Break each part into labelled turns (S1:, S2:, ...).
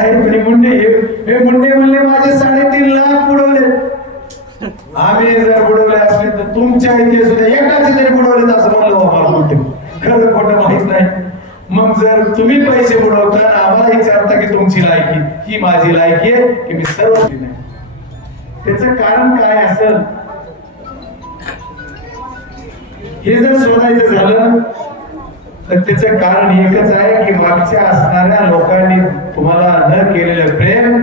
S1: साहेब मुंडे हे- मुंडे म्हणले माझे साडेतीन लाख बुडवले. आम्ही जर बुडवले असले तर तुमच्या इथे सुद्धा एकाचे तरी बुडवले असं म्हणलं हो, मला म्हणते. खरं खोटं माहीत नाही. मग जर तुम्ही पैसे बुडवता आम्हाला विचारता की तुमची लायकी ही माझी लायकी आहे की मी सर्व नाही. त्याचं कारण काय असेल? हे जर शोधायचं झालं तर त्याचं कारण एकच आहे की मागच्या असणाऱ्या लोकांनी तुम्हाला न केलेलं प्रेम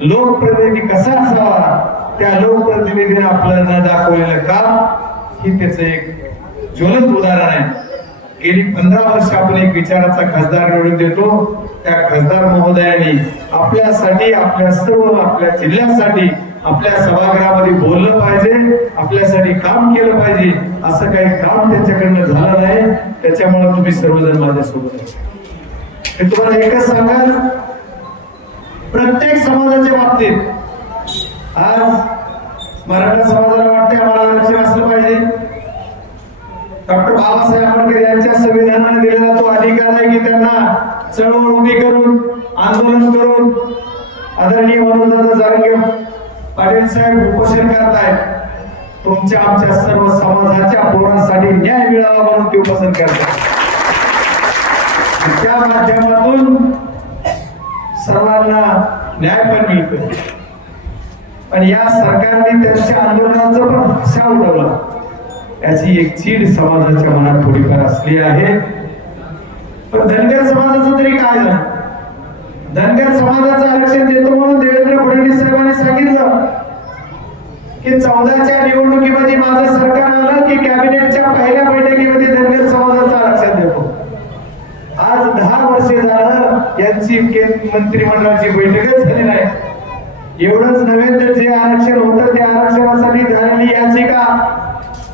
S1: लोकप्रतिनिधी कसा असावा त्या लोकप्रतिनिधीने आपलं न दाखवलेलं काम ही त्याचं एक ज्वलंत उदाहरण आहे. गेली पंधरा वर्ष आपण एक विचाराचा खासदार निवडून देतो. त्या खासदार महोदयांनी आपल्यासाठी आपल्या सर्व आपल्या जिल्ह्यासाठी आपल्या सभागृहामध्ये बोललं पाहिजे आपल्यासाठी काम केलं पाहिजे असं काही काम त्यांच्याकडनं झालं नाही त्याच्यामुळे तुम्ही सर्वजण माझ्यासोबत आहे. मी तुम्हाला एकच सांगाल प्रत्येक समाजाच्या बाबतीत आज मराठा समाजाला वाटते आम्हाला आरक्षण असलं पाहिजे डॉक्टर बाबासाहेब आंबेडकर यांच्या संविधानाने दिलेला तो अधिकार आहे की त्यांना चळवळ उभी करून आंदोलन करून आदरणीय मनोजदादा जारंगे पाटील साहेब उपोषण करतायत तुमच्या आमच्या सर्व समाजाच्या पोरांसाठी न्याय मिळावा म्हणून ते उपोषण करतात त्या माध्यमातून सर्वांना न्याय पण मिळतो पण या सरकारने त्यांच्या आंदोलनाचं पण हक्षा उडवला. याची एक चीड समाजाच्या मनात थोडीफार असली आहे. पण धनगर समाजाचं तरी काय झालं? धनगर समाजाचं आरक्षण देतो म्हणून देवेंद्र फडणवीस साहेबांनी सांगितलं की चौदाच्या निवडणुकीमध्ये माझं सरकार आलं की कॅबिनेटच्या पहिल्या बैठकीमध्ये धनगर समाजाचं आरक्षण देतो. आज दहा वर्षे झालं यांची मंत्रिमंडळाची बैठकच झाली नाही. एवढंच नव्हे तर जे आरक्षण होतं त्या आरक्षणासाठी झालेली याचिका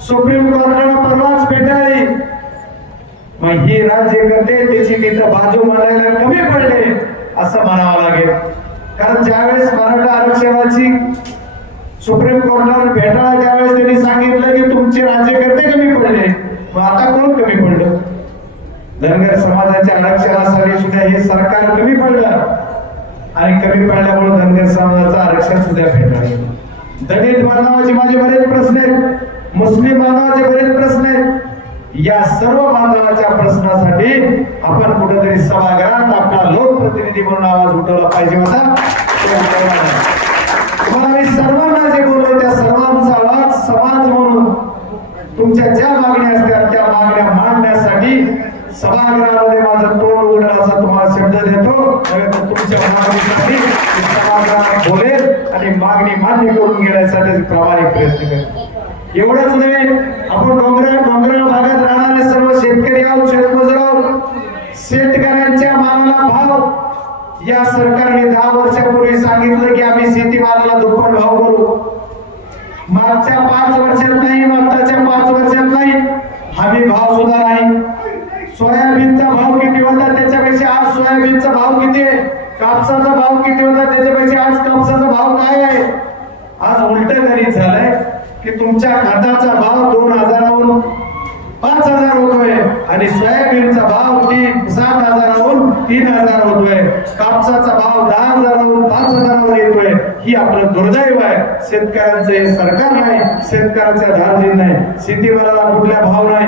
S1: सुप्रीम कोर्टाला परवाच फेटाळली मग ही राज्यकर्ते त्याची तिथं बाजू मांडायला कमी पडले असं म्हणावं लागेल. कारण ज्यावेळेस मराठा आरक्षणाची सुप्रीम कोर्टाला भेटायला त्यावेळेस त्यांनी सांगितलं की तुमचे राज्यकर्ते कमी पडले. मग आता कोण कमी पडलं? धनगर समाजाच्या आरक्षणासाठी सुद्धा हे सरकार कमी पडलं. आणि कमी पडल्यामुळे धनगर समाजाचं आरक्षण सुद्धा भेटलं दलित बांधवाचे माझे बरेच प्रश्न आहेत. मुस्लिम बांधवाचे बरेच प्रश्न आहेत. या सर्व बांधवाच्या प्रश्नासाठी आपण कुठेतरी सभागृहात आपला लोकप्रतिनिधी म्हणून आवाज उठवला पाहिजे होता. मला मी सर्वांना जे बोललो त्या सर्वांचा आवाज समाज म्हणून तुमच्या ज्या मागण्या असतात त्या मागण्या मांडण्यासाठी सभागृहामध्ये माझं तोंड उघडलं असा तुम्हाला शब्द देतो. तुमच्या मागणीसाठी सभागृहात बोलेल आणि मागणी मान्य करून घेण्यासाठी प्रामाणिक प्रयत्न करेल एवढंच नव्हे आपण डोंगराळ डोंगराळ भागात राहणारे सर्व शेतकरी आहोत शेतमजूर आहोत. शेतकऱ्यांच्या मानाला भाव या सरकारने दहा वर्षापूर्वी सांगितलं की आम्ही शेतीमालाला दुप्पट भाव करू. मागच्या पाच वर्षात नाही मागच्या पाच वर्षात नाही. हमी भाव सुद्धा नाही. सोयाबीनचा भाव किती होता त्याच्यापेक्षा आज सोयाबीनचा भाव किती आहे? कापसाचा भाव किती होता त्याच्यापेक्षा आज कापसाचा भाव काय आहे? आज उलट गणित झालंय की तुमच्या खताचा भाव दोन हजारावरून पाच हजार होतोय. आणि सोयाबीनचा भाव तीन सात हजारावरून तीन हजार होतोय. कापसाचा भाव दहा हजारावरून पाच हजारावर येतोय. ही आपलं दुर्दैव आहे. शेतकऱ्यांचं हे सरकार नाही शेतकऱ्याचा धार्जिन नाही. शेतीमालाला कुठला भाव नाही.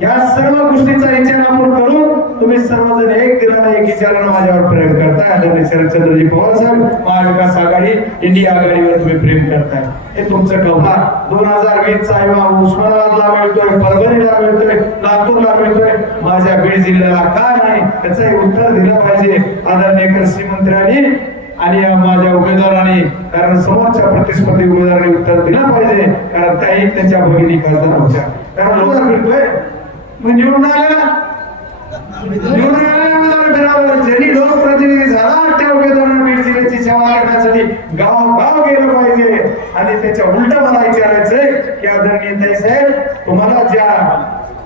S1: या सर्व गोष्टीचा विचार आपण करून तुम्ही सर्वजण एक दिलाने एक विचारानं माझ्यावर प्रेम करताय. आदरणीय शरदचंद्रजी पवार साहेब महाविकास आघाडी इंडिया आघाडीवर तुम्ही प्रेम करताय. हे तुमचं कौभार दोन हजार वीस चा विमा उस्मानाबादला मिळतोय परभणीला मिळतोय लातूरला मिळतोय. माझ्या बीड जिल्ह्याला का नाही? त्याचं उत्तर दिलं पाहिजे आदरणीय कृषी मंत्र्यांनी आणि या माझ्या उमेदवाराने. कारण समोरच्या प्रतिस्पर्धी उमेदवाराने उत्तर दिलं पाहिजे. कारण त्याही त्यांच्या भगिनी खासदार होत्या. कारण लोक मिळतोय मग निवडून आलेला? निवडून आलेला उमेदवार फिरावं ज्यांनी लोकप्रतिनिधी झाला त्या उमेदवारांना बीड जिल्ह्याची सेवा करण्यासाठी गाव गाव गेलं पाहिजे. आणि त्याच्या उलट मला विचारायचंय की आदरणीय ताई साहेब तुम्हाला ज्या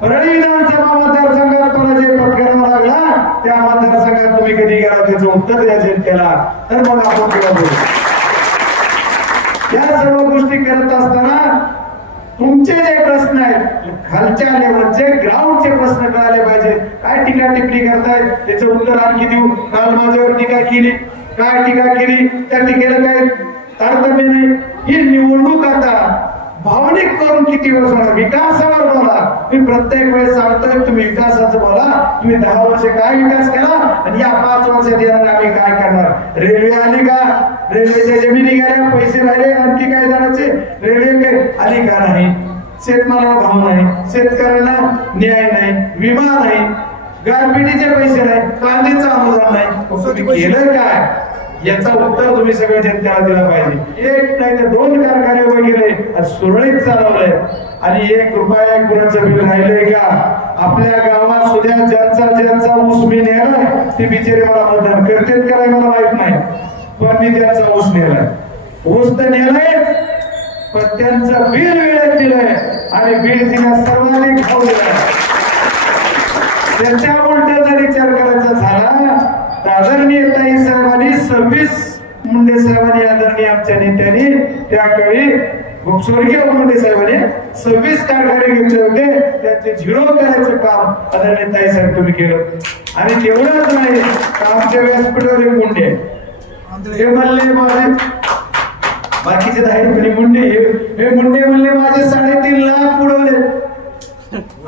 S1: परळी विधानसभा मतदारसंघात पराजय पत्करावा लागला त्या मतदारसंघात तुम्ही कधी गेला? त्याचं उत्तर द्या जनतेला. तर मग आपण किंवा या सर्व गोष्टी करत असताना तुमचे जे प्रश्न आहेत खालच्या लेवलचे ग्राउंडचे प्रश्न कळाले पाहिजे. काय टीका टिप्पणी करतायत? त्याचं उत्तर आणखी देऊ. काल माझ्यावर टीका केली. काय टीका केली? त्या टीकेला काय तारतम्य नाही. ही निवडणूक आता करून किती वर्ष होणार? विकासावर बोला. मी प्रत्येक वेळेस सांगतोय तुम्ही विकासाचं बोला. तुम्ही दहा वर्ष काय विकास केला? आणि या पाच वर्षात येणार आम्ही काय करणार? रेल्वे आली का? रेल्वेच्या जमिनी गेल्या पैसे राहिले आणखी काय जणांचे रेल्वे काय आली का नाही? शेतमालाला भाव नाही. शेतकऱ्यांना न्याय नाही. विमा नाही. गारपिटीचे पैसे नाही. कांद्याचं अनुदान नाही. तुम्ही केलं काय? याचा उत्तर तुम्ही सगळे जनतेला दिला पाहिजे. एक नाही तर दोन कारखाने उभे केले सुरळीत चालवलंय आणि एक रुपया कुणाचं बिल राहिलंय का? आपल्या गावात सुद्धा ज्यांचा ज्यांचा ऊस मी नेलाय ते बिचारे मला मतदान करतील काय नाही मला माहीत नाही. पण मी त्यांचा ऊस नेलाय. ऊस तर नेलाय पण त्यांचं बिल वेळेत दिलंय आणि बिल दिल्या सर्वांनी खाऊ दिलाय. त्यांच्या उलट जर विचार करायचा झाला तर आदरणीय ताई साहेबांनी सव्वीस मुंडे साहेबांनी आदरणीय आमच्या नेत्याने त्यावेळी स्वर्गीय मुंडे साहेबांनी सव्वीस कारखाने घेतले होते. त्याचे झिरो करायचं काम आदरणीय ताई साहेब तुम्ही केलं. आणि तेवढंच नाही आमच्या व्यासपीठावर एक मुंडे. हे म्हणले माझे. बाकीचे दहा रुपये मुंडे. हे- मुंडे म्हणले माझे साडेतीन लाख बुडवले.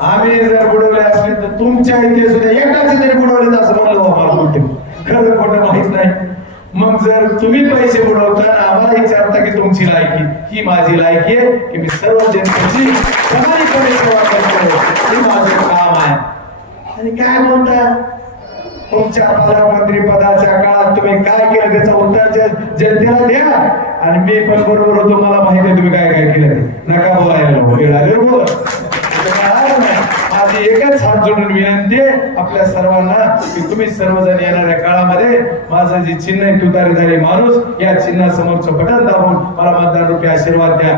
S1: आम्ही जर बुडवले असले तर तुमच्या इथे सुद्धा एकाच तरी बुडवले असं म्हणलं हो आम्हाला कुठे खरं खोटं माहीत नाही मग जर तुम्ही पैसे बुडवता आम्हाला विचारता की तुमची लायकी ही माझी लायकी आहे की मी सर्व जनतेची प्रामाणिकपणे सेवा करतो हे माझं काम आहे. आणि काय बोलता? तुमच्या पालकमंत्री पदाच्या काळात तुम्ही काय केलं? त्याचा उत्तर जनतेला द्या. आणि मी पण बरोबर तुम्हाला माहिती आहे तुम्ही काय काय केलं. नका बोलायला वेळ आल्यावर बोला त्याचं काय अर्थ नाही. माझी एकच हात जोडून विनंती आहे आपल्या सर्वांना की तुम्ही सर्वजण येणाऱ्या काळामध्ये माझं जे चिन्ह आहे तुतारीधारी माणूस या चिन्हासमोरचं बटन दाबून मला मतदान रुपये आशीर्वाद द्या.